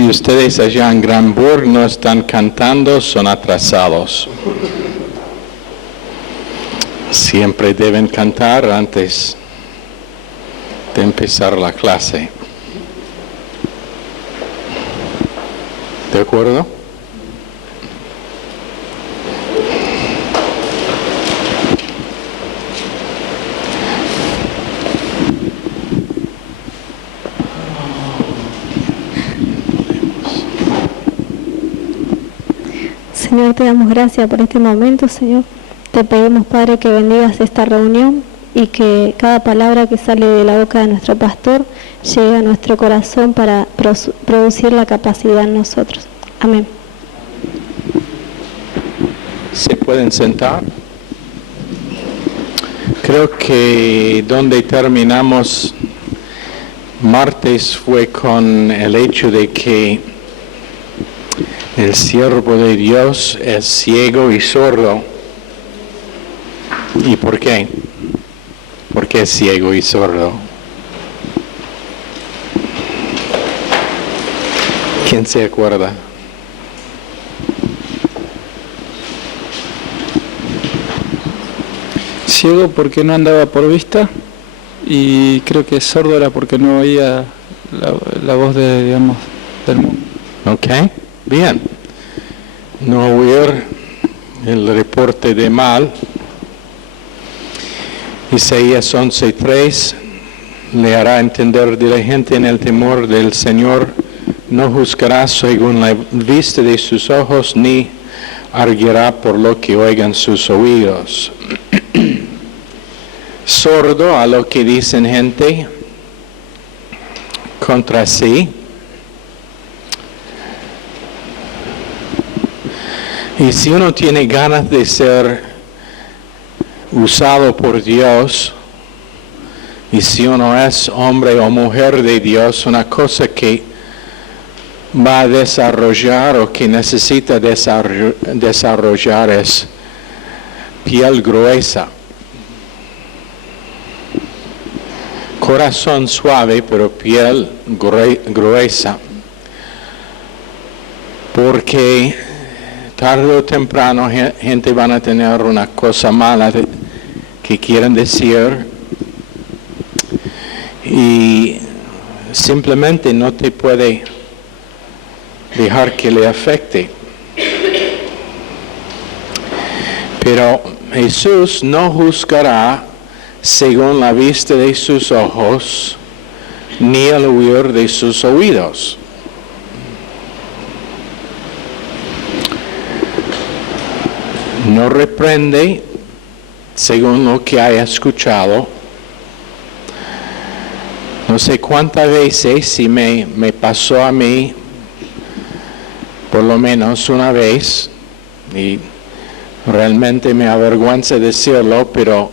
Si ustedes allá en Granburg no están cantando, son atrasados. Siempre deben cantar antes de empezar la clase. ¿De acuerdo? Señor, te damos gracias por este momento, Señor. Te pedimos, Padre, que bendigas esta reunión y que cada palabra que sale de la boca de nuestro pastor llegue a nuestro corazón para producir la capacidad en nosotros. Amén. ¿Se pueden sentar? Creo que donde terminamos martes fue con el hecho de que el siervo de Dios es ciego y sordo. ¿Y por qué? ¿Por qué es ciego y sordo? ¿Quién se acuerda? Ciego porque no andaba por vista y creo que sordo era porque no oía la voz del mundo. Ok, bien. No oír el reporte de mal. Isaías 11:3 le hará entender diligente en el temor del Señor, no juzgará según la vista de sus ojos, ni arguirá por lo que oigan sus oídos. Sordo a lo que dicen gente contra sí. Y si uno tiene ganas de ser usado por Dios, y si uno es hombre o mujer de Dios, una cosa que va a desarrollar o que necesita desarrollar es piel gruesa. Corazón suave, pero piel gruesa. Porque tarde o temprano gente van a tener una cosa mala que quieren decir y simplemente no te puede dejar que le afecte. Pero Jesús no juzgará según la vista de sus ojos ni el oír de sus oídos. No reprende según lo que haya escuchado. No sé cuántas veces, si me pasó a mí, por lo menos una vez, y realmente me avergüenza decirlo, pero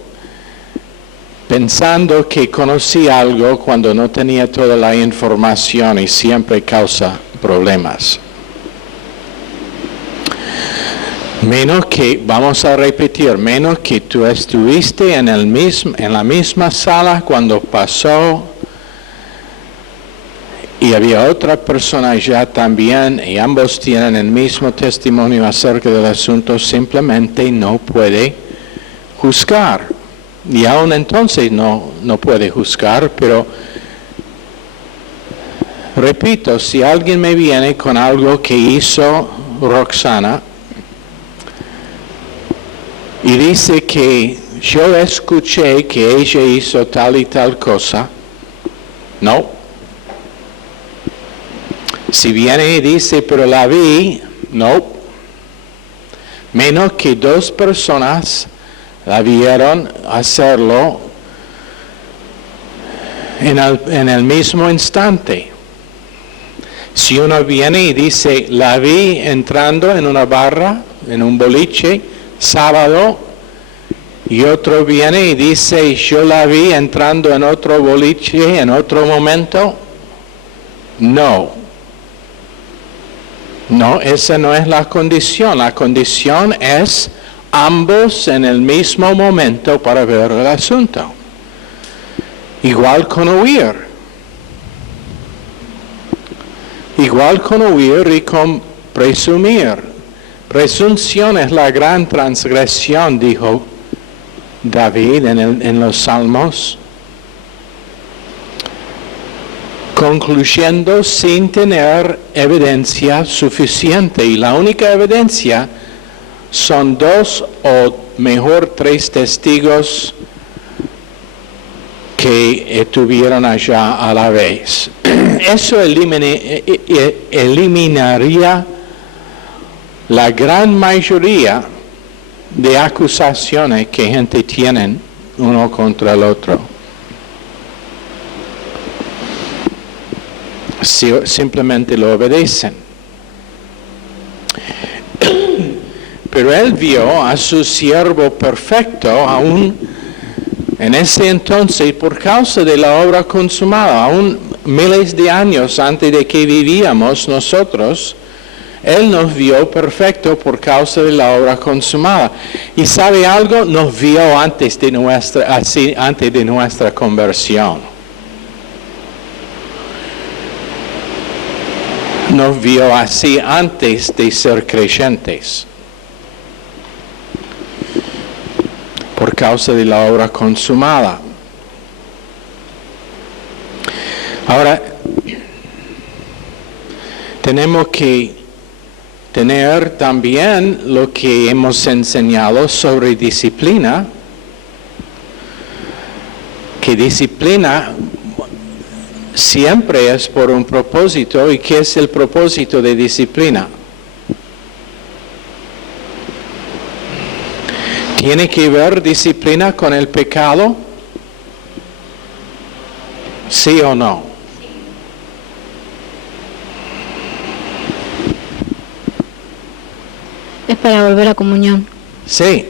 pensando que conocí algo cuando no tenía toda la información y siempre causa problemas. Menos que, vamos a repetir, menos que tú estuviste en la misma sala cuando pasó y había otra persona allá también y ambos tienen el mismo testimonio acerca del asunto, simplemente no puede juzgar. Y aún entonces no puede juzgar, pero repito, si alguien me viene con algo que hizo Roxana, y dice que yo escuché que ella hizo tal y tal cosa, no. Si viene y dice, pero la vi, no. Menos que dos personas la vieron hacerlo en el mismo instante. Si uno viene y dice, la vi entrando en una barra, en un boliche, sábado, y otro viene y dice, yo la vi entrando en otro boliche en otro momento, no, esa no es la condición. La condición es ambos en el mismo momento para ver el asunto. Igual con oír. igual con huir y con presumir. Presunción es la gran transgresión, dijo David en los Salmos, concluyendo sin tener evidencia suficiente. Y la única evidencia son 2 o mejor 3 testigos que estuvieron allá a la vez. Eso eliminaría la gran mayoría de acusaciones que gente tiene uno contra el otro. Si simplemente lo obedecen. Pero él vio a su siervo perfecto aún en ese entonces por causa de la obra consumada, aún miles de años antes de que vivíamos nosotros. Él nos vio perfecto por causa de la obra consumada. Y ¿sabe algo? Nos vio antes de nuestra conversión. Nos vio así antes de ser creyentes. Por causa de la obra consumada. Ahora, tenemos que tener también lo que hemos enseñado sobre disciplina, que disciplina siempre es por un propósito. ¿Y qué es el propósito de disciplina? ¿Tiene que ver disciplina con el pecado? ¿Sí o no? Es para volver a comunión. Sí.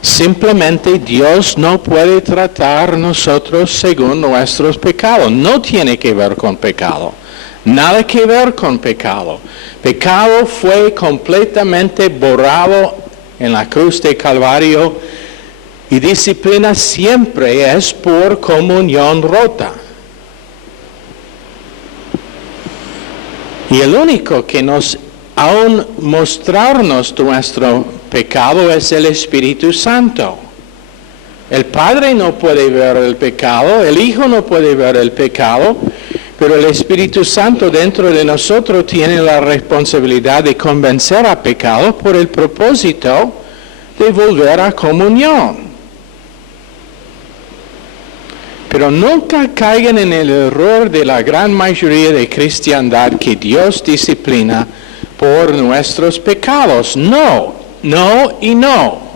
Simplemente Dios no puede tratar a nosotros según nuestros pecados. No tiene que ver con pecado. Nada que ver con pecado. Pecado fue completamente borrado en la cruz de Calvario, y disciplina siempre es por comunión rota. Y el único que nos aún mostrarnos nuestro pecado es el Espíritu Santo. El Padre no puede ver el pecado, el Hijo no puede ver el pecado, pero el Espíritu Santo dentro de nosotros tiene la responsabilidad de convencer a pecado por el propósito de volver a comunión. Pero nunca caigan en el error de la gran mayoría de cristiandad que Dios disciplina por nuestros pecados. No, no y no.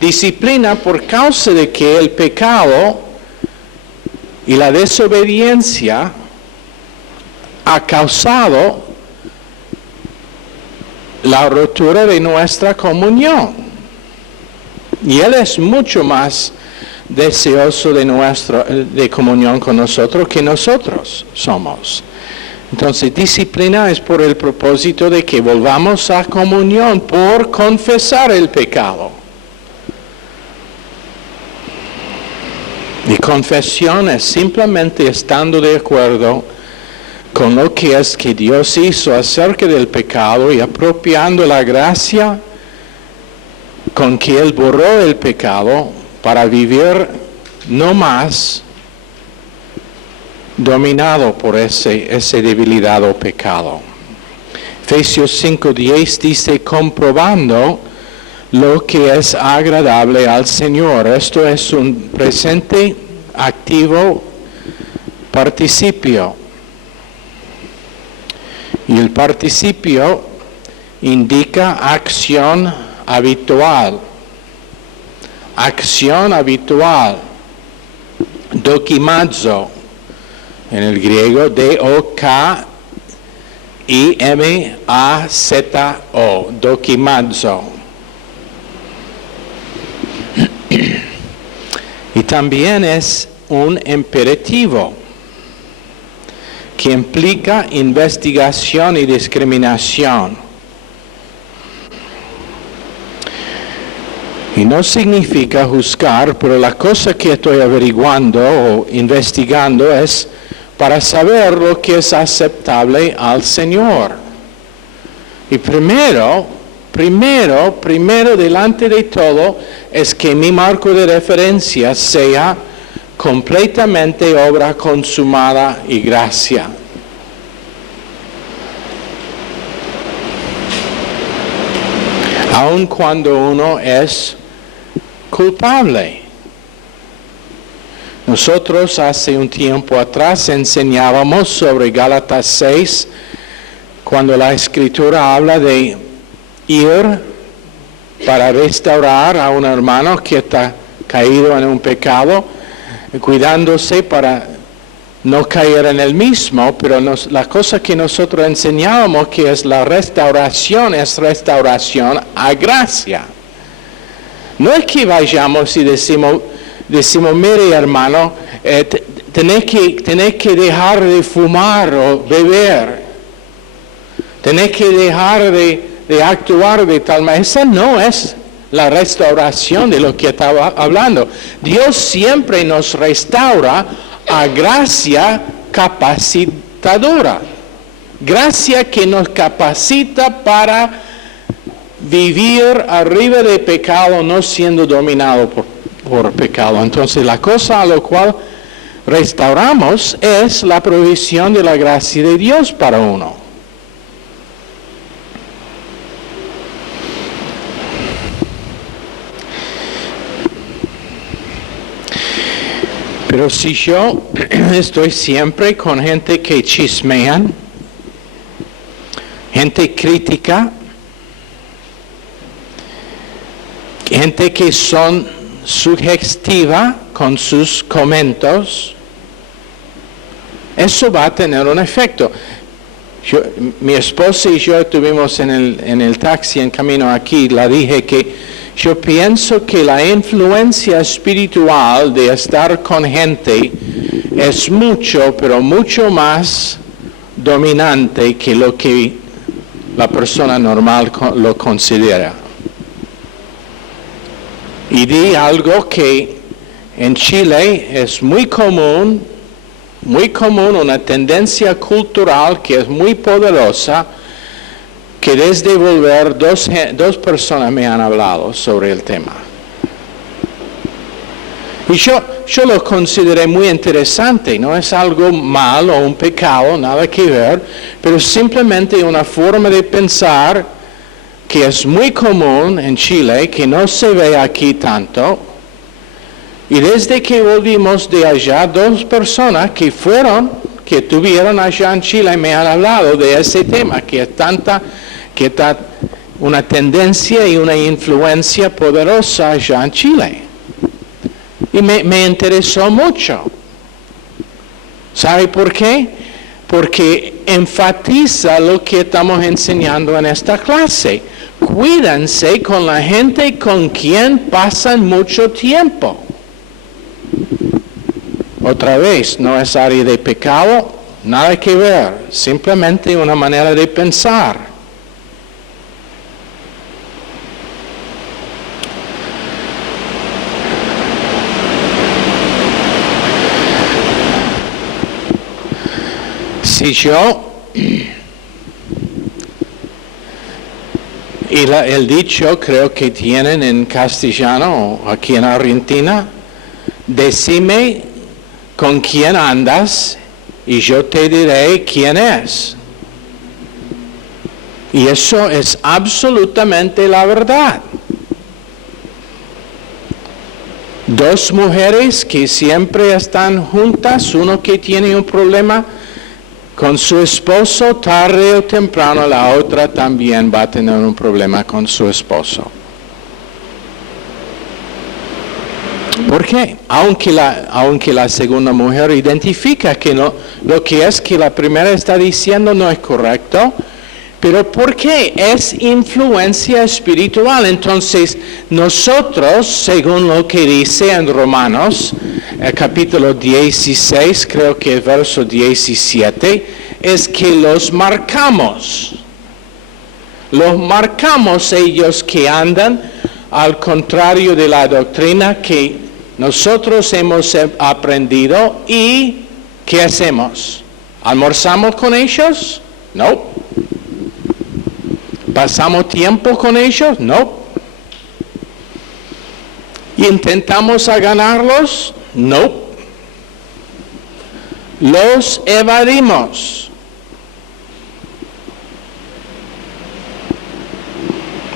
Disciplina por causa de que el pecado y la desobediencia ha causado la rotura de nuestra comunión. Y Él es mucho más deseoso de comunión con nosotros que nosotros somos. Entonces, disciplina es por el propósito de que volvamos a comunión por confesar el pecado. Y confesión es simplemente estando de acuerdo con lo que es que Dios hizo acerca del pecado y apropiando la gracia con que Él borró el pecado para vivir no más dominado por esa debilidad o pecado. Efesios 5:10 dice, comprobando lo que es agradable al Señor. Esto es un presente activo participio. Y el participio indica acción habitual. Acción habitual. Dokimazo. En el griego, D-O-K-I-M-A-Z-O. Dokimazo. Y también es un imperativo que implica investigación y discriminación. Y no significa juzgar, pero la cosa que estoy averiguando o investigando es para saber lo que es aceptable al Señor. Y primero, delante de todo, es que mi marco de referencia sea completamente obra consumada y gracia. Aun cuando uno es culpable. Nosotros hace un tiempo atrás enseñábamos sobre Gálatas 6, cuando la Escritura habla de ir para restaurar a un hermano que está caído en un pecado, cuidándose para no caer en el mismo, pero la cosa que nosotros enseñábamos que es la restauración, es restauración a gracia. No es que vayamos y decimos, mire hermano, tenés que dejar de fumar o beber, tenés que dejar de actuar de tal manera. Esa no es la restauración de lo que estaba hablando. Dios siempre nos restaura a gracia capacitadora, gracia que nos capacita para vivir arriba de pecado, no siendo dominado por pecado. Entonces la cosa a lo cual restauramos es la provisión de la gracia de Dios para uno. Pero si yo estoy siempre con gente que chismean, gente crítica, gente que son sugestiva con sus comentarios, eso va a tener un efecto. Mi esposa y yo estuvimos en el taxi en camino aquí, la dije que yo pienso que la influencia espiritual de estar con gente es mucho, pero mucho más dominante que lo que la persona normal lo considera. Y di algo que en Chile es muy común, una tendencia cultural que es muy poderosa, que desde volver dos personas me han hablado sobre el tema. Y yo lo consideré muy interesante, no es algo mal o un pecado, nada que ver, pero simplemente una forma de pensar que es muy común en Chile, que no se ve aquí tanto. Y desde que volvimos de allá, dos personas que estuvieron allá en Chile me han hablado de ese tema, que está una tendencia y una influencia poderosa allá en Chile. Y me interesó mucho. ¿Sabe por qué? Porque enfatiza lo que estamos enseñando en esta clase. Cuídense con la gente con quien pasan mucho tiempo. Otra vez, no es área de pecado, nada que ver, simplemente una manera de pensar. Si yo, y el dicho creo que tienen en castellano aquí en Argentina, decime con quién andas y yo te diré quién es. Y eso es absolutamente la verdad. Dos mujeres que siempre están juntas, uno que tiene un problema con su esposo, tarde o temprano la otra también va a tener un problema con su esposo. ¿Por qué? Aunque la segunda mujer identifica que no, lo que es que la primera está diciendo no es correcto, pero ¿por qué? Es influencia espiritual. Entonces, nosotros, según lo que dice en Romanos, el capítulo 16, creo que el verso 17, es que los marcamos. Los marcamos ellos que andan al contrario de la doctrina que nosotros hemos aprendido y ¿qué hacemos? ¿Almorzamos con ellos? No. ¿Pasamos tiempo con ellos? No. ¿Intentamos a ganarlos? No. Los evadimos.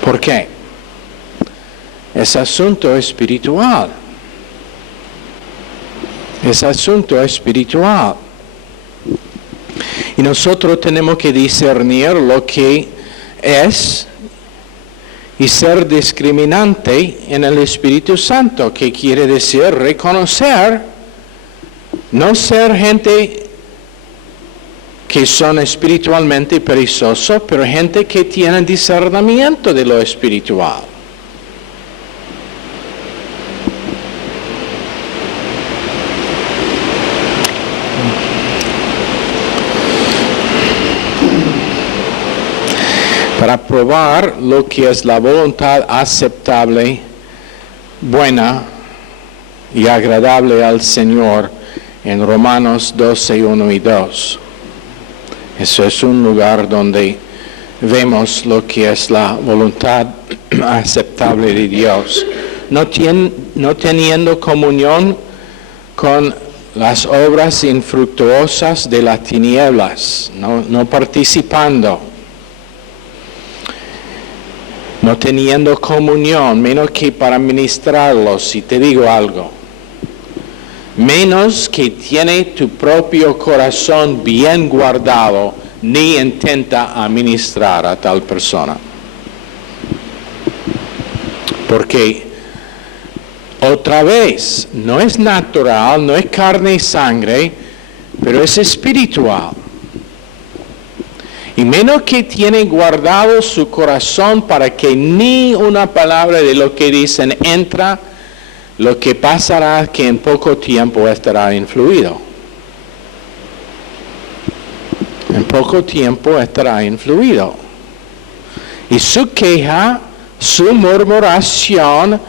¿Por qué? Es asunto espiritual. Es asunto espiritual. Y nosotros tenemos que discernir lo que es y ser discriminante en el Espíritu Santo, que quiere decir reconocer, no ser gente que son espiritualmente perezosos, pero gente que tiene discernimiento de lo espiritual. Para probar lo que es la voluntad aceptable, buena y agradable al Señor en Romanos 12, 1 y 2. Eso es un lugar donde vemos lo que es la voluntad aceptable de Dios. No teniendo comunión con las obras infructuosas de las tinieblas, no participando. No teniendo comunión, menos que para ministrarlos, si te digo algo, menos que tiene tu propio corazón bien guardado, ni intenta administrar a tal persona. Porque, otra vez, no es natural, no es carne y sangre, pero es espiritual. Y menos que tiene guardado su corazón para que ni una palabra de lo que dicen entra, lo que pasará que en poco tiempo estará influido. En poco tiempo estará influido. Y su queja, su murmuración,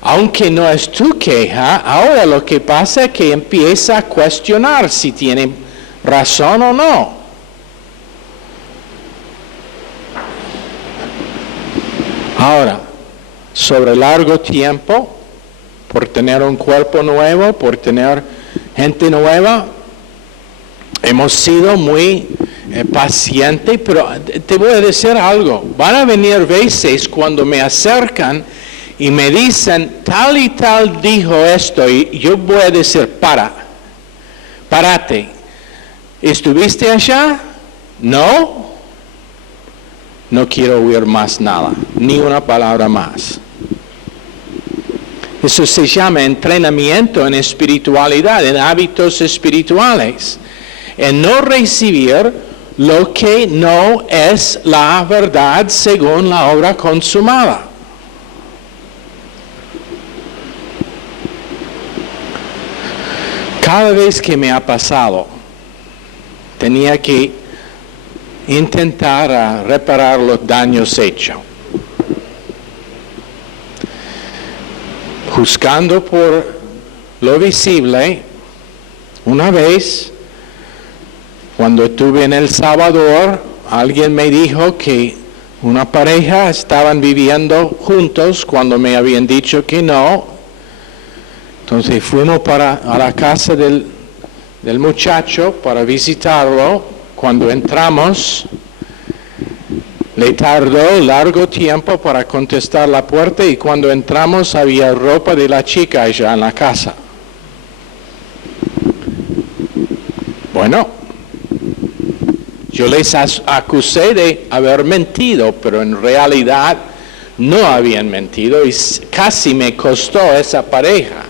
aunque no es tu queja, ahora lo que pasa es que empieza a cuestionar si tiene razón o no. Ahora, sobre largo tiempo, por tener un cuerpo nuevo, por tener gente nueva, hemos sido muy pacientes, pero te voy a decir algo. Van a venir veces cuando me acercan y me dicen, tal y tal dijo esto, y yo voy a decir, párate. ¿Estuviste allá? No. No quiero oír más nada, ni una palabra más. Eso se llama entrenamiento en espiritualidad, en hábitos espirituales. En no recibir lo que no es la verdad según la obra consumada. Cada vez que me ha pasado, tenía que intentar reparar los daños hechos. Juzgando por lo visible, una vez, cuando estuve en El Salvador, alguien me dijo que una pareja estaban viviendo juntos cuando me habían dicho que no. Entonces fuimos a la casa del muchacho para visitarlo. Cuando entramos, le tardó largo tiempo para contestar la puerta y cuando entramos había ropa de la chica allá en la casa. Bueno, yo les acusé de haber mentido, pero en realidad no habían mentido y casi me costó esa pareja.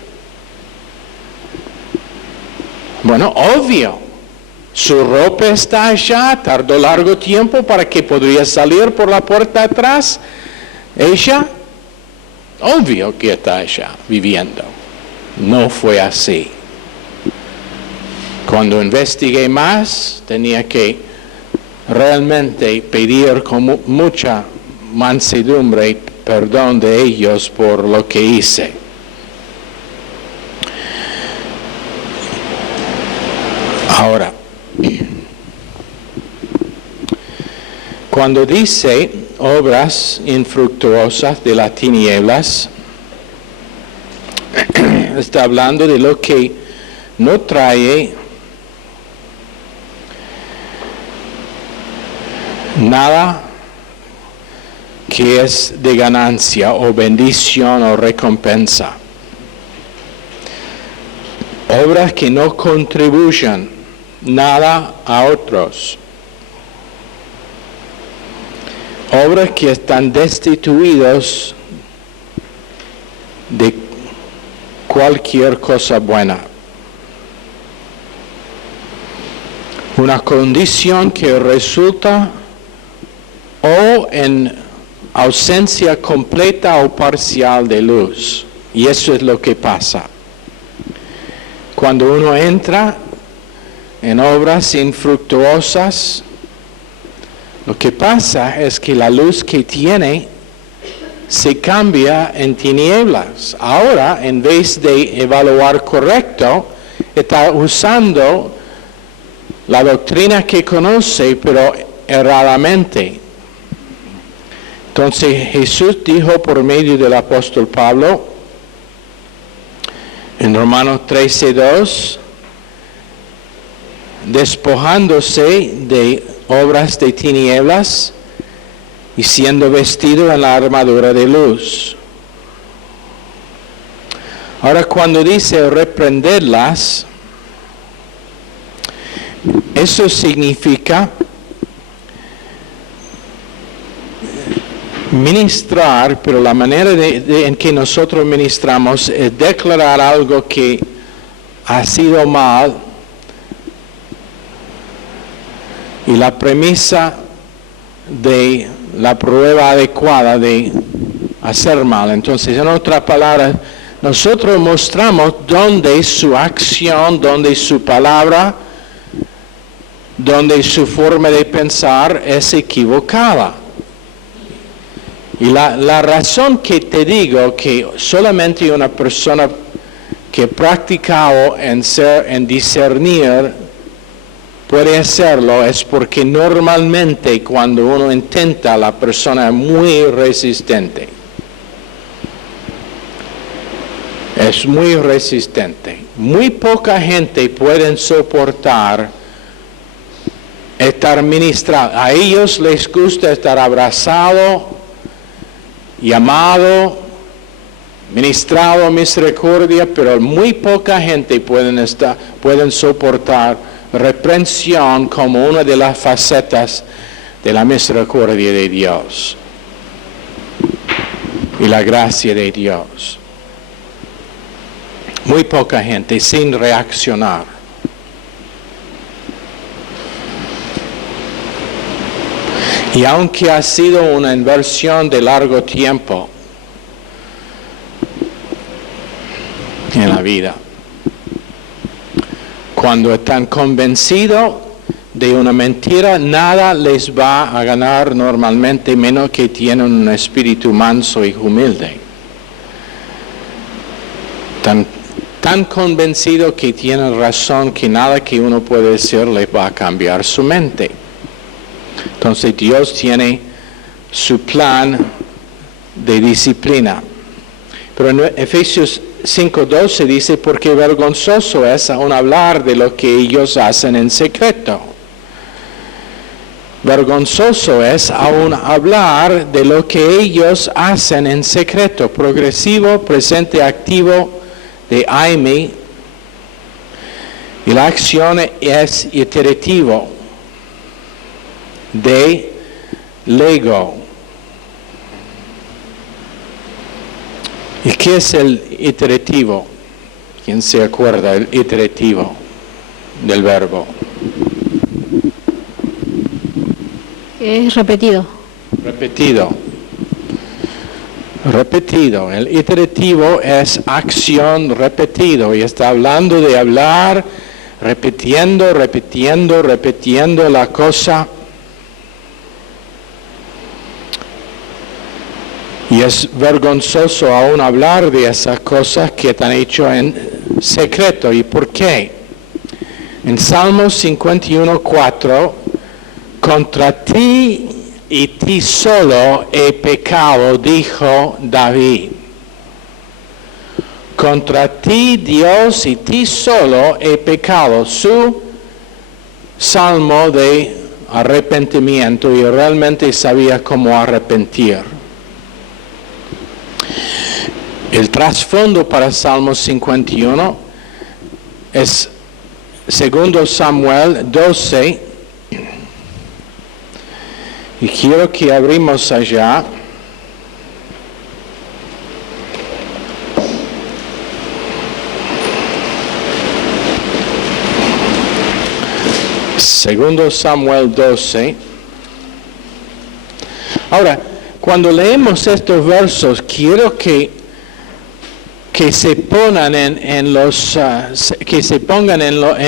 Bueno, obvio. Su ropa está allá, tardó largo tiempo para que podría salir por la puerta atrás. Ella, obvio que está allá viviendo. No fue así. Cuando investigué más, tenía que realmente pedir con mucha mansedumbre perdón de ellos por lo que hice. Ahora, cuando dice obras infructuosas de las tinieblas, está hablando de lo que no trae nada que es de ganancia o bendición o recompensa. Obras que no contribuyen nada a otros. Obras que están destituidos de cualquier cosa buena. Una condición que resulta o en ausencia completa o parcial de luz. Y eso es lo que pasa. Cuando uno entra en obras infructuosas, lo que pasa es que la luz que tiene se cambia en tinieblas. Ahora, en vez de evaluar correcto, está usando la doctrina que conoce, pero erradamente. Entonces Jesús dijo por medio del apóstol Pablo, en Romanos 13:2, despojándose de obras de tinieblas y siendo vestido en la armadura de luz. Ahora, cuando dice reprenderlas, eso significa ministrar, pero la manera en que nosotros ministramos es declarar algo que ha sido mal, y la premisa de la prueba adecuada de hacer mal. Entonces, en otras palabras, nosotros mostramos dónde su acción, dónde su palabra, dónde su forma de pensar es equivocada. Y la razón que te digo que solamente una persona que ha practicado en discernir puede hacerlo es porque normalmente cuando uno intenta, la persona es muy resistente. Es muy resistente. Muy poca gente puede soportar estar ministrado. A ellos les gusta estar abrazado, llamado, ministrado misericordia, pero muy poca gente pueden soportar reprensión como una de las facetas de la misericordia de Dios y la gracia de Dios. Muy poca gente sin reaccionar. Y aunque ha sido una inversión de largo tiempo en la vida, cuando están convencidos de una mentira, nada les va a ganar normalmente, menos que tienen un espíritu manso y humilde. Tan convencido que tienen razón que nada que uno puede decir les va a cambiar su mente. Entonces Dios tiene su plan de disciplina. Pero en Efesios 5:12 dice, porque vergonzoso es aún hablar de lo que ellos hacen en secreto. Vergonzoso es aún hablar de lo que ellos hacen en secreto. Progresivo, presente activo de aime. Y la acción es iterativo de lego. ¿Y qué es el iterativo? ¿Quién se acuerda el iterativo del verbo? Es repetido. Repetido. Repetido. El iterativo es acción repetido y está hablando de hablar repitiendo la cosa. Y es vergonzoso aún hablar de esas cosas que están hechas en secreto. ¿Y por qué? En Salmos 51:4, contra ti y ti solo he pecado, dijo David. Contra ti, Dios, y ti solo he pecado. Su salmo de arrepentimiento, y realmente sabía cómo arrepentir. El trasfondo para Salmos 51 es 2 Samuel 12, y quiero que abrimos allá. Segundo Samuel 12. Ahora, cuando leemos estos versos, quiero que se pongan en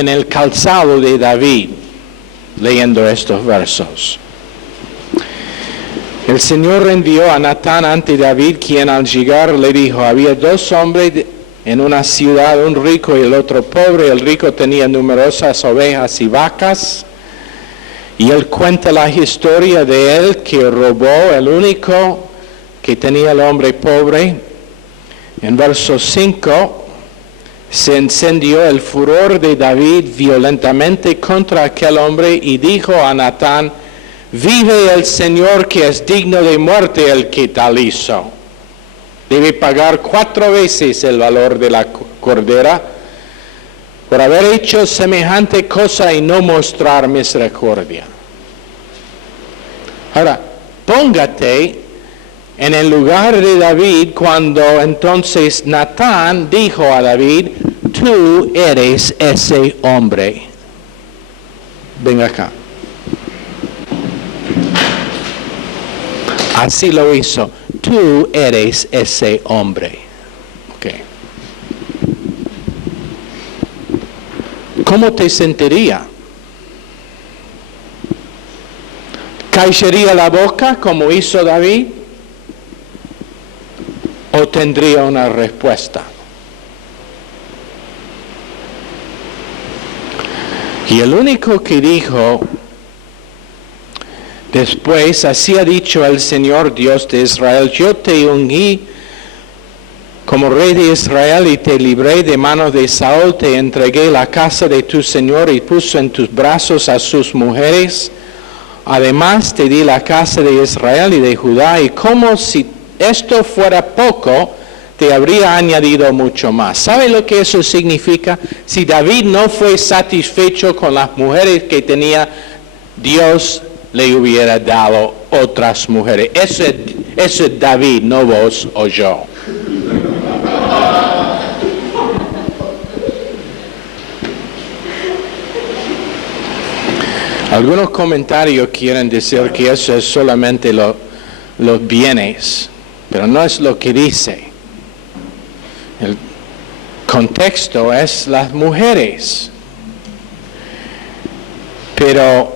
el calzado de David, leyendo estos versos. El Señor envió a Natán ante David, quien al llegar le dijo: había dos hombres en una ciudad, un rico y el otro pobre. El rico tenía numerosas ovejas y vacas, y él cuenta la historia de él que robó el único que tenía el hombre pobre. En verso 5, se encendió el furor de David violentamente contra aquel hombre y dijo a Natán: vive el Señor, que es digno de muerte el que tal hizo. Debe pagar 4 veces el valor de la cordera por haber hecho semejante cosa y no mostrar misericordia. Ahora, póngate en el lugar de David cuando entonces Natán dijo a David: tú eres ese hombre. Ven acá. Así lo hizo. Tú eres ese hombre. Okay. ¿Cómo te sentiría? ¿Caería la boca como hizo David? ¿O tendría una respuesta? Y el único que dijo después: así ha dicho el Señor Dios de Israel, yo te ungí como rey de Israel y te libré de manos de Saúl, te entregué la casa de tu Señor y puso en tus brazos a sus mujeres. Además te di la casa de Israel y de Judá, y como si esto fuera poco, te habría añadido mucho más. ¿Sabe lo que eso significa? Si David no fue satisfecho con las mujeres que tenía, Dios le hubiera dado otras mujeres. Eso es David, no vos o yo. Algunos comentarios quieren decir que eso es solamente los bienes, pero no es lo que dice. El contexto es las mujeres. Pero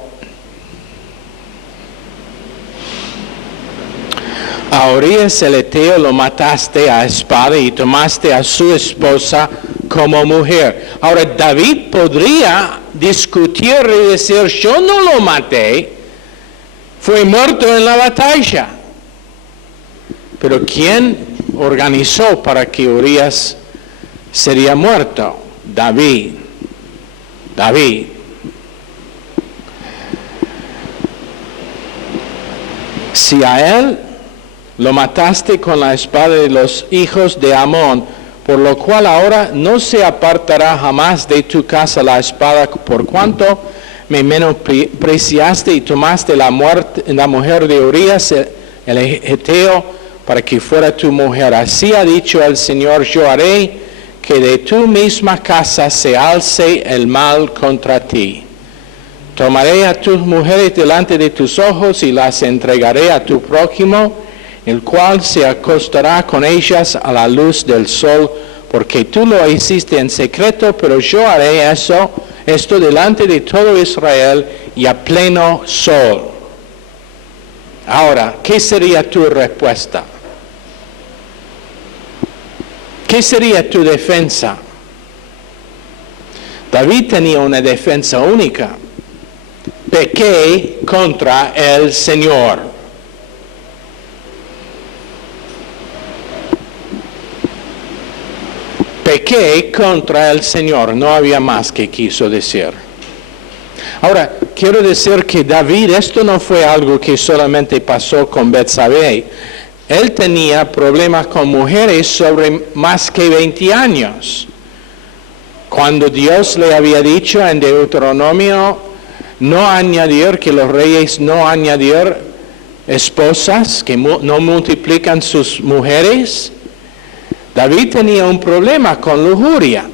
a Urías el Eteo lo mataste a espada y tomaste a su esposa como mujer. Ahora David podría discutir y decir: yo no lo maté, fue muerto en la batalla. Pero ¿quién organizó para que Urías sería muerto? David. Si a él lo mataste con la espada de los hijos de Amón, por lo cual ahora no se apartará jamás de tu casa la espada, por cuanto me menospreciaste y tomaste la mujer de Urías el Eteo para que fuera tu mujer. Así ha dicho el Señor: yo haré que de tu misma casa se alce el mal contra ti. Tomaré a tus mujeres delante de tus ojos y las entregaré a tu prójimo, el cual se acostará con ellas a la luz del sol, porque tú lo hiciste en secreto, pero yo haré esto delante de todo Israel y a pleno sol. Ahora, ¿qué sería tu respuesta? ¿Qué sería tu defensa? David tenía una defensa única. Pequé contra el Señor. Pequé contra el Señor. No había más que quiso decir. Ahora, quiero decir que David, esto no fue algo que solamente pasó con Betsabé. Él tenía problemas con mujeres sobre más que 20 años. Cuando Dios le había dicho en Deuteronomio no añadir, que los reyes no añadir esposas, que no multiplican sus mujeres, David tenía un problema con lujuria.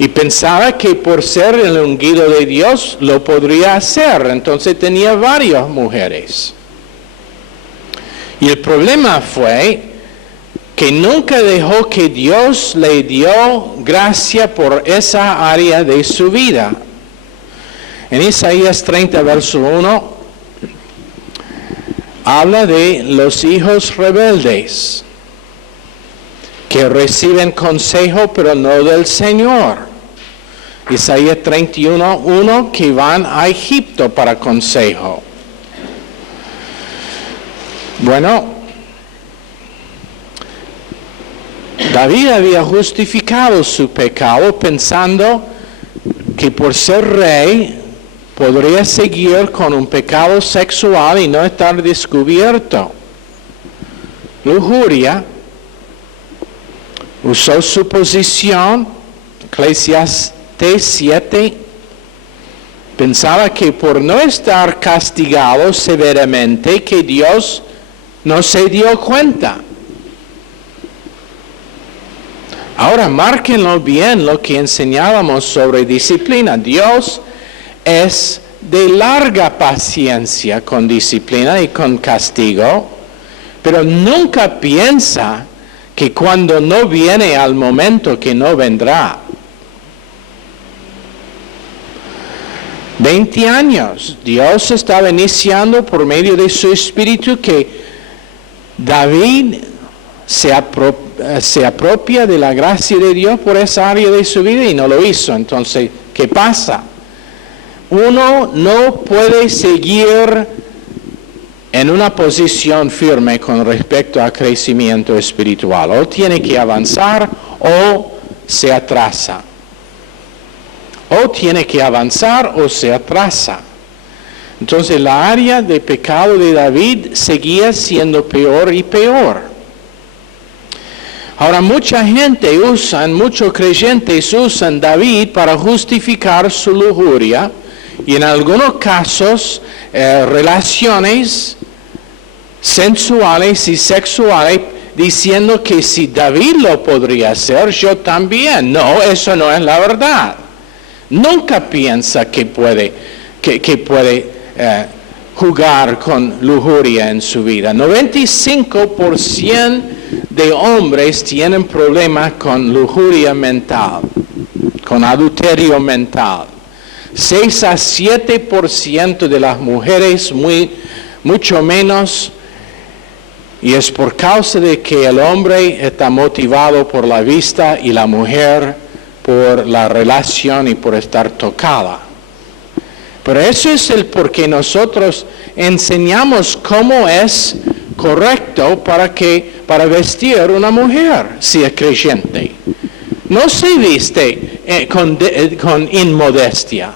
Y pensaba que por ser el ungido de Dios lo podría hacer, entonces tenía varias mujeres. Y el problema fue que nunca dejó que Dios le dio gracia por esa área de su vida. En Isaías 30, verso 1, habla de los hijos rebeldes que reciben consejo pero no del Señor. Isaías 31, 1, que van a Egipto para consejo. Bueno, David había justificado su pecado pensando que por ser rey podría seguir con un pecado sexual y no estar descubierto. Lujuria. Usó su posición, Eclesiastés 7, pensaba que por no estar castigado severamente, que Dios no se dio cuenta. Ahora, márquenlo bien lo que enseñábamos sobre disciplina. Dios es de larga paciencia con disciplina y con castigo, pero nunca piensa que cuando no viene al momento que no vendrá. 20 años, Dios estaba iniciando por medio de su Espíritu que David se apropia de la gracia de Dios por esa área de su vida y no lo hizo. Entonces, ¿qué pasa? Uno no puede seguir en una posición firme con respecto al crecimiento espiritual. O tiene que avanzar o se atrasa. O tiene que avanzar o se atrasa. Entonces la área de pecado de David seguía siendo peor y peor. Ahora mucha gente muchos creyentes usan David para justificar su lujuria y en algunos casos relaciones sensuales y sexuales, diciendo que si David lo podría hacer, yo también. No, eso no es la verdad. Nunca piensa que puede jugar con lujuria en su vida. 95% de hombres tienen problemas con lujuria mental, con adulterio mental. 6 a 7% de las mujeres, mucho menos. Y es por causa de que el hombre está motivado por la vista y la mujer por la relación y por estar tocada. Pero eso es el por qué nosotros enseñamos cómo es correcto para vestir una mujer si es creyente. No se viste con inmodestia.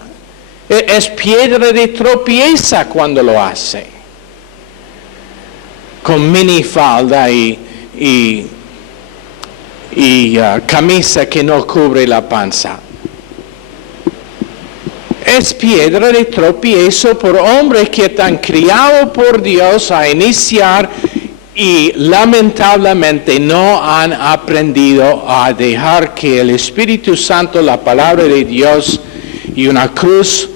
Es piedra de tropiezo cuando lo hace. Con minifalda y camisa que no cubre la panza. Es piedra de tropiezo por hombres que están criados por Dios a iniciar y lamentablemente no han aprendido a dejar que el Espíritu Santo, la palabra de Dios y una cruz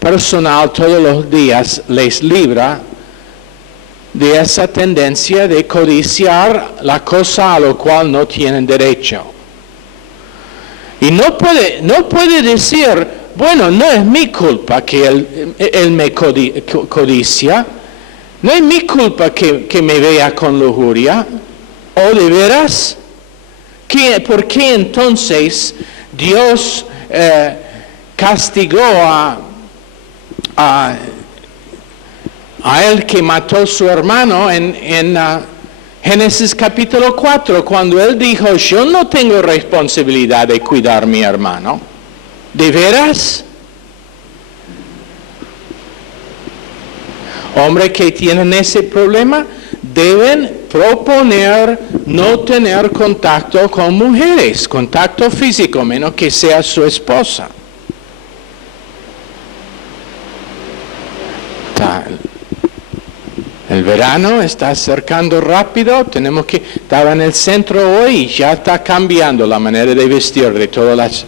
personal todos los días les libra de esa tendencia de codiciar la cosa a lo cual no tienen derecho. Y no puede decir, bueno, no es mi culpa que él me codicia, no es mi culpa que me vea con lujuria. ¿O de veras? ¿Por qué entonces Dios castigó a él que mató a su hermano en Génesis capítulo 4, cuando él dijo, yo no tengo responsabilidad de cuidar a mi hermano. ¿De veras? Hombres que tienen ese problema deben proponer no tener contacto con mujeres, contacto físico, menos que sea su esposa. El verano está acercando rápido, estaba en el centro hoy y ya está cambiando la manera de vestir de todas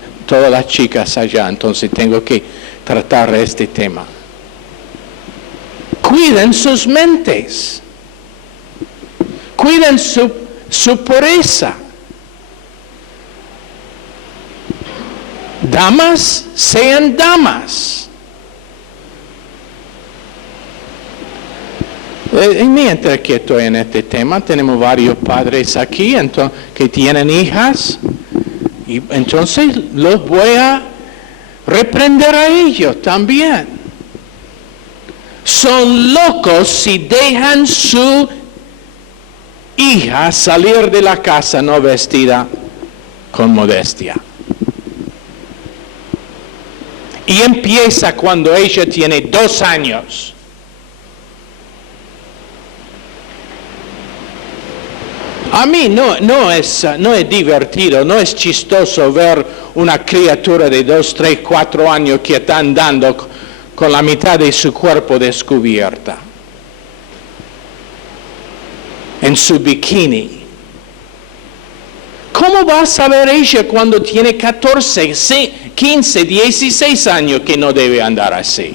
las chicas allá, entonces tengo que tratar este tema. Cuiden sus mentes, cuiden su pureza. Damas, sean damas. Y mientras que estoy en este tema, tenemos varios padres aquí que tienen hijas, y entonces los voy a reprender a ellos también. Son locos si dejan su hija salir de la casa no vestida con modestia. Y empieza cuando ella tiene 2 años. A mí no es divertido, no es chistoso ver una criatura de 2, 3, 4 años que está andando con la mitad de su cuerpo descubierta, en su bikini. ¿Cómo va a saber ella cuando tiene 14, 15, 16 años que no debe andar así?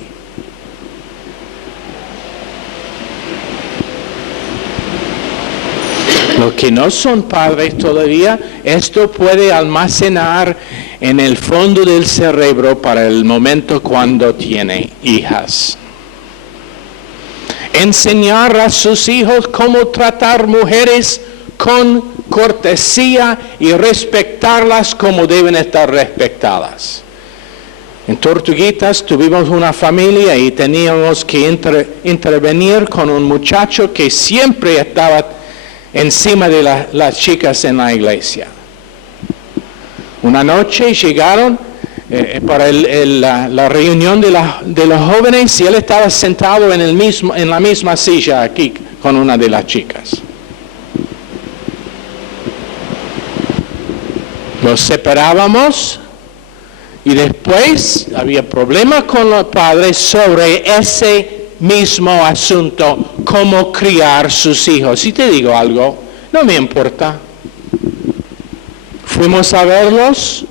Los que no son padres todavía, esto puede almacenar en el fondo del cerebro para el momento cuando tiene hijas. Enseñar a sus hijos cómo tratar mujeres con cortesía y respetarlas como deben estar respetadas. En Tortuguitas tuvimos una familia y teníamos que intervenir con un muchacho que siempre estaba encima de las chicas en la iglesia. Una noche llegaron para la reunión de los jóvenes y él estaba sentado en la misma silla aquí con una de las chicas. Los separábamos y después había problemas con los padres sobre ese mismo asunto, cómo criar sus hijos. Si te digo algo, no me importa. Fuimos a verlos.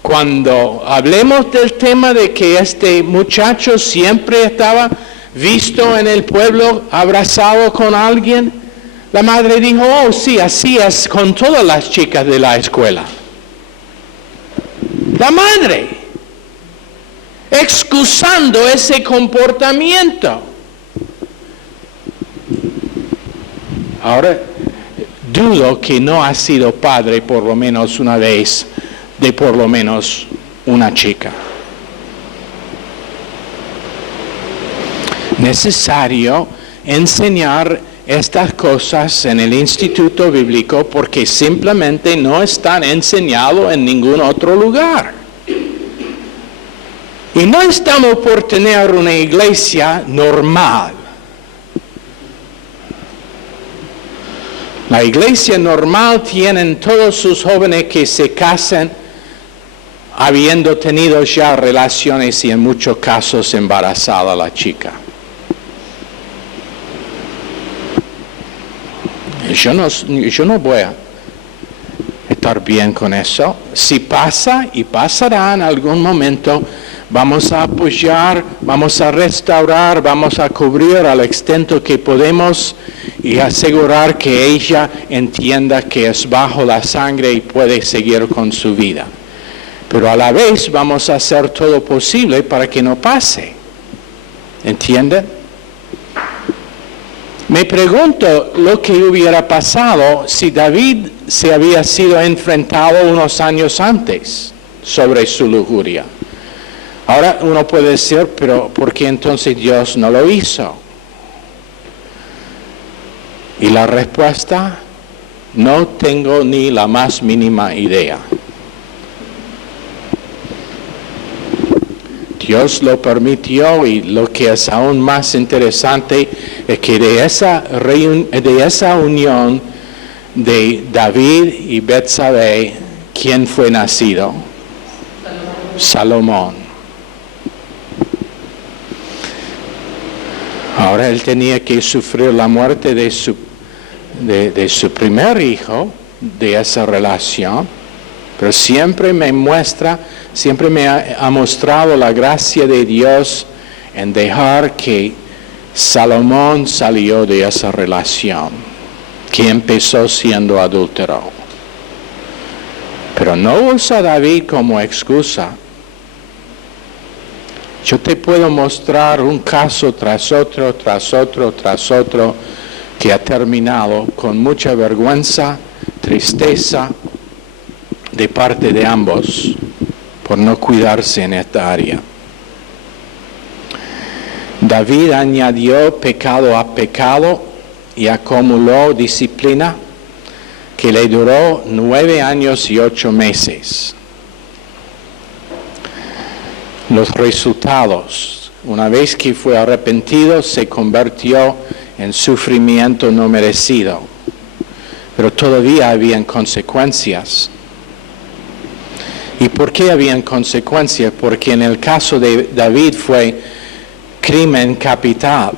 Cuando hablemos del tema de que este muchacho siempre estaba visto en el pueblo abrazado con alguien, la madre dijo, oh sí, así es con todas las chicas de la escuela. La madre excusando ese comportamiento. Ahora, dudo que no ha sido padre por lo menos una vez de por lo menos una chica. Necesario enseñar estas cosas en el instituto bíblico porque simplemente no están enseñados en ningún otro lugar. Y no estamos por tener una iglesia normal. La iglesia normal tienen todos sus jóvenes que se casan habiendo tenido ya relaciones y en muchos casos embarazada la chica. Yo no voy a estar bien con eso. Si pasa y pasará en algún momento, vamos a apoyar, vamos a restaurar, vamos a cubrir al extent que podemos y asegurar que ella entienda que es bajo la sangre y puede seguir con su vida. Pero a la vez vamos a hacer todo posible para que no pase. ¿Entienden? Me pregunto lo que hubiera pasado si David se había sido enfrentado unos años antes. sobre su lujuria. Ahora uno puede decir, pero ¿por qué entonces Dios no lo hizo? Y la respuesta, no tengo ni la más mínima idea. Dios lo permitió, y lo que es aún más interesante es que de esa unión de David y Betsabé, ¿quién fue nacido? Salomón. Ahora él tenía que sufrir la muerte de su primer hijo, de esa relación, pero siempre me ha mostrado la gracia de Dios en dejar que Salomón salió de esa relación, que empezó siendo adúltero. Pero no usa David como excusa. Yo te puedo mostrar un caso tras otro, que ha terminado con mucha vergüenza, tristeza de parte de ambos por no cuidarse en esta área. David añadió pecado a pecado y acumuló disciplina que le duró 9 años y 8 meses. Los resultados, una vez que fue arrepentido, se convirtió en sufrimiento no merecido, pero todavía habían consecuencias. ¿Y por qué habían consecuencias? Porque en el caso de David fue crimen capital.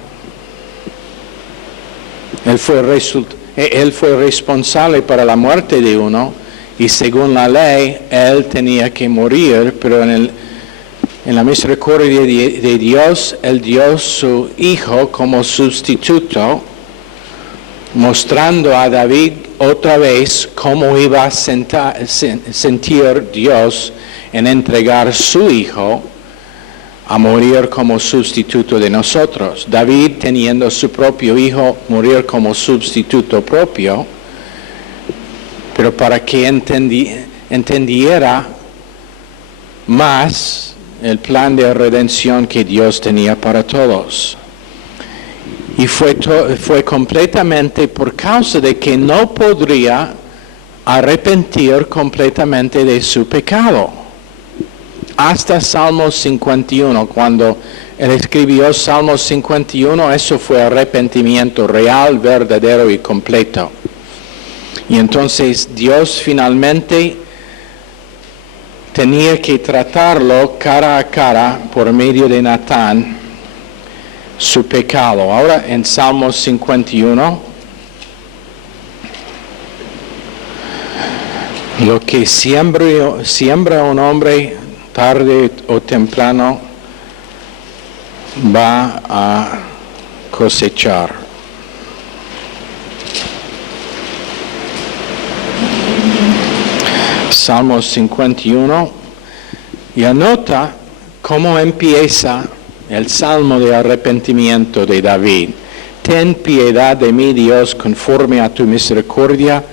Él fue responsable para la muerte de uno, y según la ley, él tenía que morir, pero en la misericordia de Dios, Él dio su Hijo como sustituto, mostrando a David otra vez cómo iba a sentir Dios en entregar su Hijo a morir como sustituto de nosotros. David, teniendo su propio Hijo, morir como sustituto propio, pero para que entendiera más el plan de redención que Dios tenía para todos. Y fue completamente por causa de que no podría arrepentir completamente de su pecado. Hasta Salmos 51, cuando él escribió Salmos 51, eso fue arrepentimiento real, verdadero y completo. Y entonces Dios finalmente tenía que tratarlo cara a cara por medio de Natán, su pecado. Ahora en Salmos 51, lo que siembra un hombre tarde o temprano va a cosechar. Salmos 51, y anota cómo empieza el salmo de arrepentimiento de David. Ten piedad de mí, Dios, conforme a tu misericordia,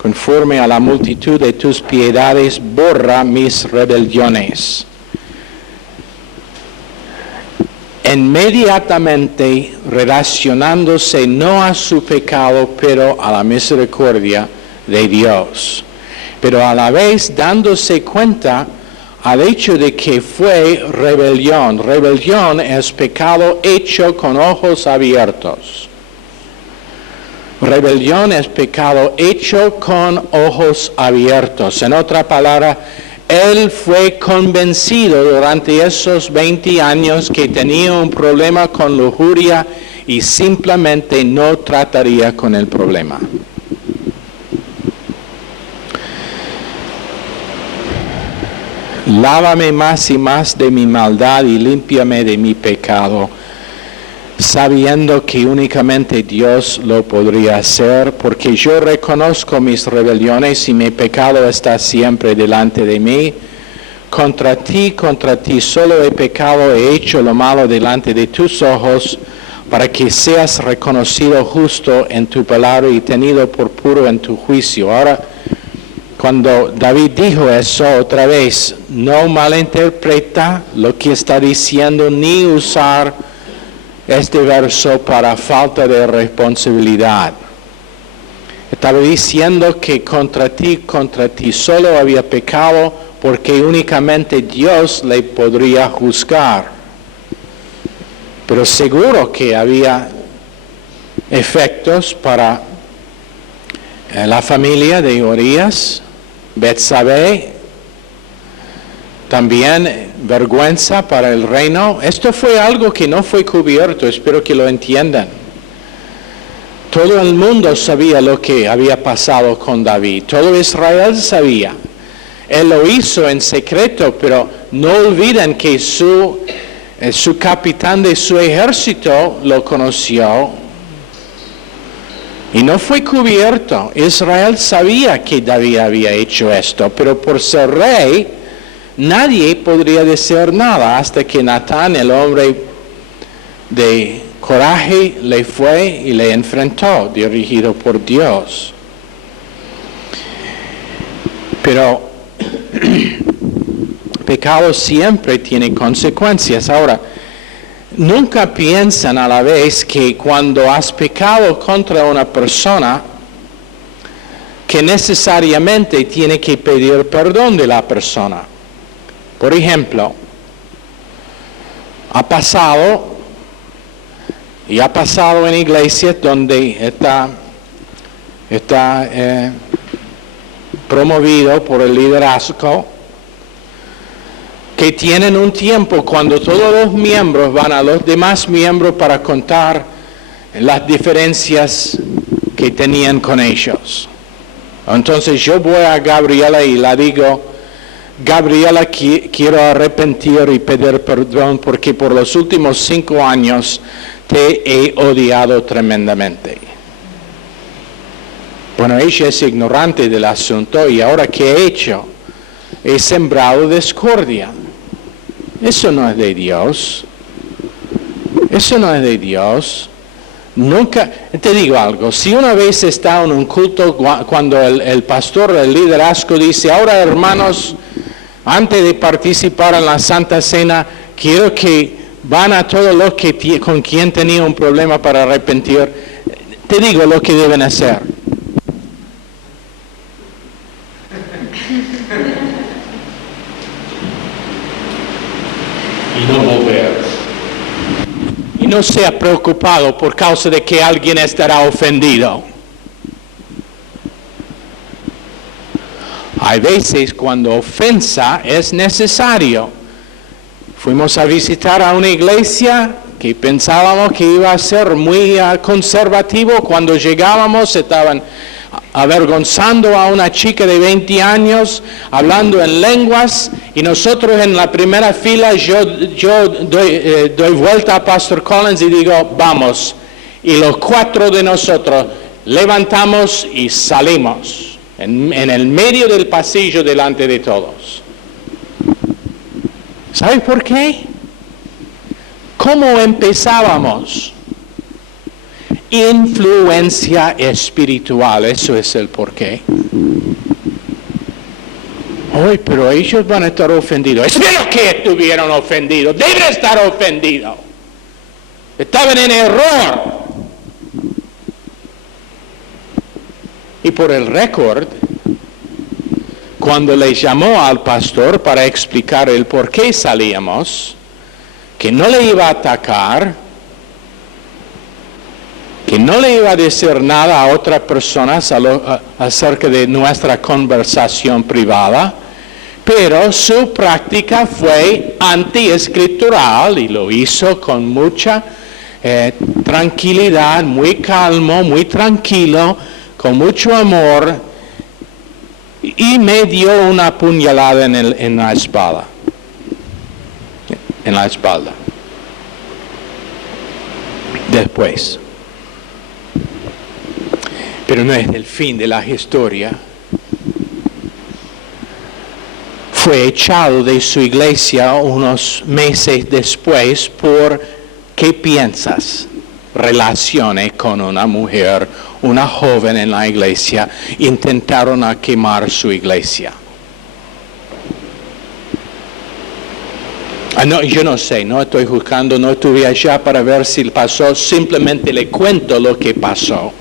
conforme a la multitud de tus piedades, borra mis rebeliones. Inmediatamente relacionándose no a su pecado, pero a la misericordia de Dios. Pero a la vez dándose cuenta al hecho de que fue rebelión. Rebelión es pecado hecho con ojos abiertos. Rebelión es pecado hecho con ojos abiertos. En otra palabra, él fue convencido durante esos 20 años que tenía un problema con lujuria y simplemente no trataría con el problema. Lávame más y más de mi maldad y límpiame de mi pecado, sabiendo que únicamente Dios lo podría hacer, porque yo reconozco mis rebeliones y mi pecado está siempre delante de mí. Contra ti solo he pecado, he hecho lo malo delante de tus ojos, para que seas reconocido justo en tu palabra y tenido por puro en tu juicio. Ahora, cuando David dijo eso otra vez, no malinterpreta lo que está diciendo ni usar este verso para falta de responsabilidad. Estaba diciendo que contra ti solo había pecado porque únicamente Dios le podría juzgar. Pero seguro que había efectos para la familia de Urías, Betsabé, también vergüenza para el reino. Esto fue algo que no fue cubierto, espero que lo entiendan. Todo el mundo sabía lo que había pasado con David, todo Israel sabía. Él lo hizo en secreto, pero no olviden que su capitán de su ejército lo conoció y no fue cubierto. Israel sabía que David había hecho esto, pero por ser rey, nadie podría decir nada hasta que Natán, el hombre de coraje, le fue y le enfrentó, dirigido por Dios. Pero pecado siempre tiene consecuencias. Ahora, nunca piensan a la vez que cuando has pecado contra una persona, que necesariamente tiene que pedir perdón de la persona. Por ejemplo, ha pasado en iglesias donde está promovido por el liderazgo, que tienen un tiempo cuando todos los miembros van a los demás miembros para contar las diferencias que tenían con ellos. Entonces yo voy a Gabriela y le digo, Gabriela, quiero arrepentir y pedir perdón porque por los últimos 5 años te he odiado tremendamente. Bueno, ella es ignorante del asunto y ahora ¿qué he hecho? He sembrado discordia. Eso no es de Dios. Eso no es de Dios. Nunca, te digo algo, si una vez está en un culto cuando el pastor, el liderazgo dice, ahora hermanos, antes de participar en la Santa Cena, quiero que van a todos los que con quien tenía un problema para arrepentir, te digo lo que deben hacer. Y no volver. Y no sea preocupado por causa de que alguien estará ofendido. Hay veces cuando ofensa es necesario. Fuimos a visitar a una iglesia que pensábamos que iba a ser muy conservativo. Cuando llegábamos estaban avergonzando a una chica de 20 años, hablando en lenguas, y nosotros en la primera fila, yo doy vuelta a Pastor Collins y digo, vamos. Y los 4 de nosotros levantamos y salimos en el medio del pasillo delante de todos. ¿Sabes por qué? ¿Cómo empezábamos? Influencia espiritual, eso es el porqué. Hoy, pero ellos van a estar ofendidos. Espero que estuvieron ofendidos. Deben estar ofendidos. Estaban en error. Y por el récord, cuando le llamó al pastor para explicar el por qué salíamos, que no le iba a atacar, que no le iba a decir nada a otras personas acerca de nuestra conversación privada, pero su práctica fue antiescritural y lo hizo con mucha tranquilidad, muy calmo, muy tranquilo, con mucho amor, y me dio una puñalada en la espalda. En la espalda. Después. Pero no es el fin de la historia. Fue echado de su iglesia unos meses después por, ¿qué piensas? Relaciones con una mujer una joven en la iglesia, intentaron a quemar su iglesia. No, yo no sé, no estoy juzgando, no estuve allá para ver si pasó, simplemente le cuento lo que pasó,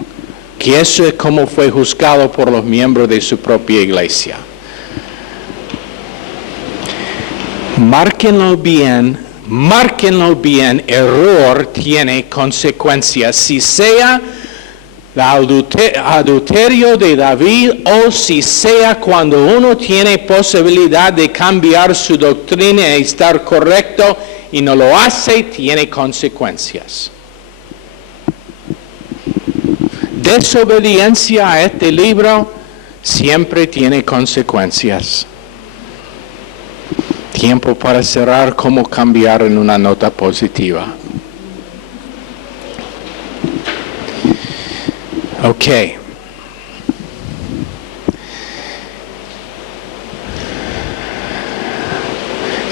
que eso es como fue juzgado por los miembros de su propia iglesia. Márquenlo bien, error tiene consecuencias, si sea el adulterio de David o si sea cuando uno tiene posibilidad de cambiar su doctrina y estar correcto y no lo hace, tiene consecuencias. Desobediencia a este libro siempre tiene consecuencias. Tiempo para cerrar, cómo cambiar en una nota positiva. Ok.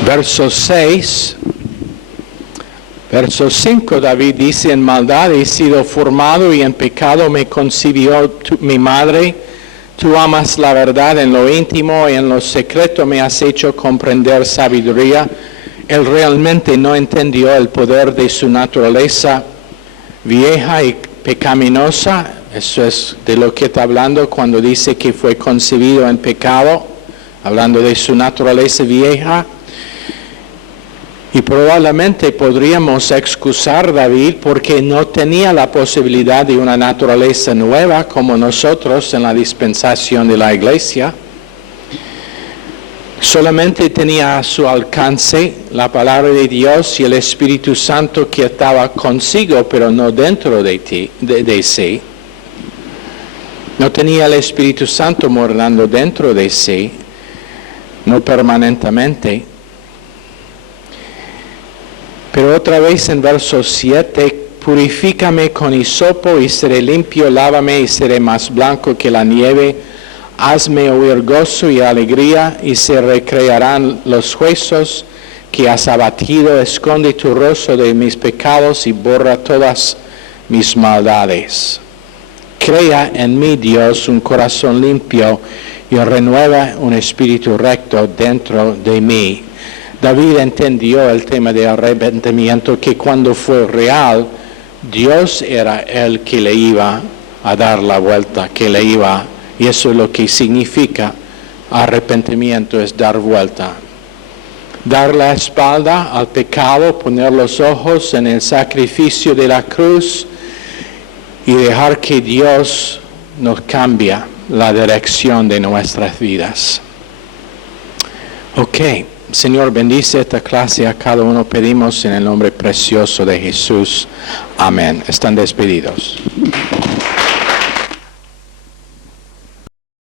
Verso 6. Verso 5, David dice, en maldad he sido formado y en pecado me concibió mi madre. Tú amas la verdad en lo íntimo y en lo secreto me has hecho comprender sabiduría. Él realmente no entendió el poder de su naturaleza vieja y pecaminosa. Eso es de lo que está hablando cuando dice que fue concebido en pecado, hablando de su naturaleza vieja. Y probablemente podríamos excusar a David porque no tenía la posibilidad de una naturaleza nueva como nosotros en la dispensación de la iglesia. Solamente tenía a su alcance la palabra de Dios y el Espíritu Santo que estaba consigo, pero no dentro de sí. No tenía el Espíritu Santo morando dentro de sí, no permanentemente. Pero otra vez en verso 7, purifícame con hisopo y seré limpio, lávame y seré más blanco que la nieve, hazme oír gozo y alegría y se recrearán los huesos que has abatido, esconde tu rostro de mis pecados y borra todas mis maldades. Crea en mí, Dios, un corazón limpio y renueva un espíritu recto dentro de mí. David entendió el tema de arrepentimiento, que cuando fue real, Dios era el que le iba a dar la vuelta, y eso es lo que significa arrepentimiento, es dar vuelta. Dar la espalda al pecado, poner los ojos en el sacrificio de la cruz y dejar que Dios nos cambie la dirección de nuestras vidas. Ok. Señor, bendice esta clase a cada uno, pedimos en el nombre precioso de Jesús. Amén. Están despedidos.